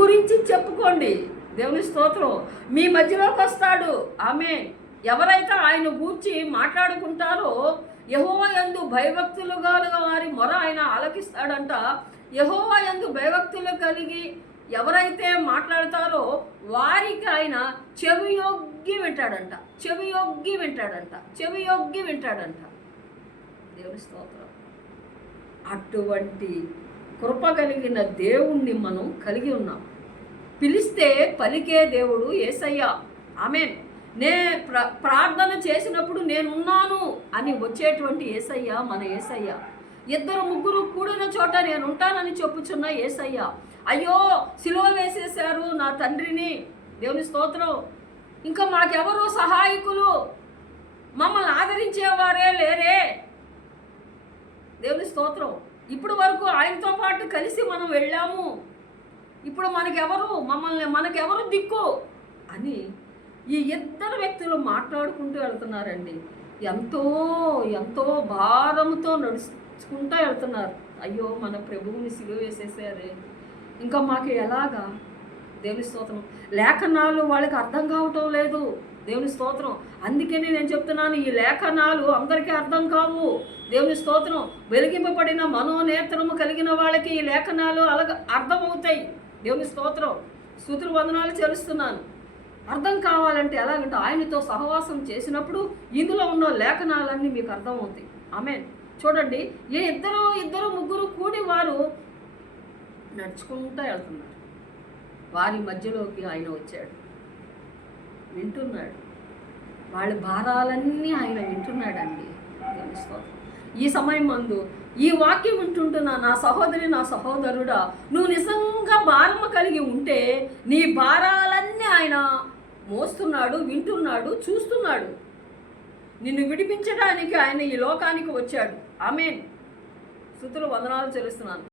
గురించి చెప్పుకోండి. దేవుని స్తోత్రం. మీ మధ్యలోకి వస్తాడు. ఆమె ఎవరైతే ఆయన గూర్చి మాట్లాడుకుంటారో యహోవా యందు భయభక్తులుగా వారి మొర ఆయన ఆలకిస్తాడంట. యహోవా యందు భయభక్తులు కలిగి ఎవరైతే మాట్లాడతారో వారికి ఆయన చెవియొగ్గి వింటాడంట. చెవియొగ్గి వింటాడంట. చెవియొగ్గి వింటాడంట. దేవుని స్తోత్రం. అటువంటి కృప కలిగిన దేవుణ్ణి మనం కలిగి ఉన్నాం. పిలిస్తే పలికే దేవుడు ఏసయ్యా. ఆమెన్. నే ప్ర ప్రార్థన చేసినప్పుడు నేనున్నాను అని వచ్చేటువంటి ఏసయ్య మన ఏసయ్య. ఇద్దరు ముగ్గురు కూడిన చోట నేను ఉంటానని చెప్పుచున్న ఏసయ్య. అయ్యో సిలువ వేసేశారు నా తండ్రిని. దేవుని స్తోత్రం. ఇంకా మాకెవరు సహాయకులు? మమ్మల్ని ఆదరించేవారే లేరే? దేవుని స్తోత్రం. ఇప్పుడు వరకు ఆయనతో పాటు కలిసి మనం వెళ్ళాము. ఇప్పుడు మనకెవరు? మమ్మల్ని మనకెవరు దిక్కు? అని ఈ ఇద్దరు వ్యక్తులు మాట్లాడుకుంటూ వెళ్తున్నారండి. ఎంతో ఎంతో భారంతో నడుచుకుంటూ వెళ్తున్నారు. అయ్యో మన ప్రభువుని సిలువ వేసేసారే. ఇంకా మాకు ఎలాగా? దేవుని స్తోత్రం. లేఖనాలు వాళ్ళకి అర్థం కావటం లేదు. దేవుని స్తోత్రం. అందుకని నేను చెప్తున్నాను ఈ లేఖనాలు అందరికీ అర్థం కావు. దేవుని స్తోత్రం. వెలిగింపబడిన మనోనేత్రము కలిగిన వాళ్ళకి ఈ లేఖనాలు అలగ అర్థమవుతాయి. దేవుని స్తోత్రం. స్థుతులు వందనాలు చేరుస్తున్నాను అర్థం కావాలంటే ఎలాగంటే ఆయనతో సహవాసం చేసినప్పుడు ఇందులో ఉన్న లేఖనాలన్నీ మీకు అర్థమవుతాయి. ఆమె చూడండి ఏ ఇద్దరు ఇద్దరు ముగ్గురు కూడి వారు నడుచుకుంటూ వెళ్తున్నారు. వారి మధ్యలోకి ఆయన వచ్చాడు. వింటున్నాడు. వాళ్ళ భారాలన్నీ ఆయన వింటున్నాడండి. స్తోత్రం. ఈ సమయం మందు ఈ వాక్యం వింటుంటున్న నా సహోదరి నా సహోదరుడా నువ్వు నిజంగా భారము కలిగి ఉంటే నీ భారాలన్నీ ఆయన మోస్తున్నాడు వింటున్నాడు చూస్తున్నాడు. నిన్ను విడిపించడానికి ఆయన ఈ లోకానికి వచ్చాడు. ఆమెన్. స్థుతులు వందనాలు చెల్లిస్తున్నాను.